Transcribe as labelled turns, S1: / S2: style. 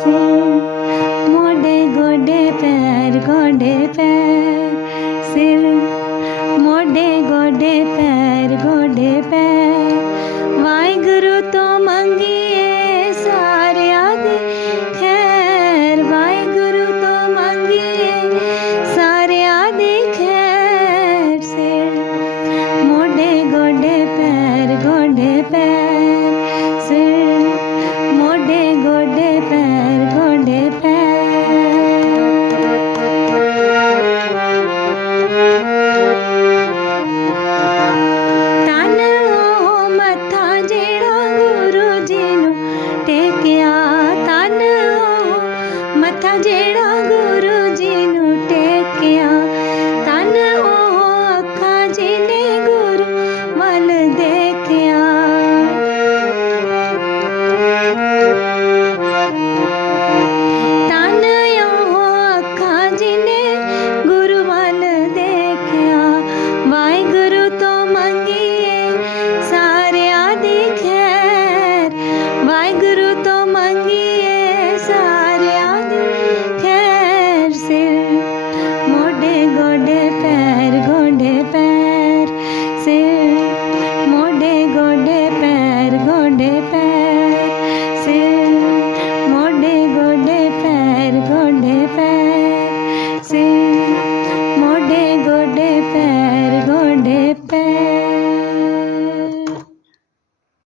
S1: ਸਿਰ ਮੋਢੇ ਗੋਡੇ ਪੈਰ ਗੋਡੇ ਪੈਰ, ਸਿਰ ਮੋਢੇ ਗੋਡੇ ਪੈਰ ਗੋਡੇ ਪੈਰ, ਵਾਹਿਗੁਰੂ ਤੋਂ ਮੰਗੀ standing. ne pe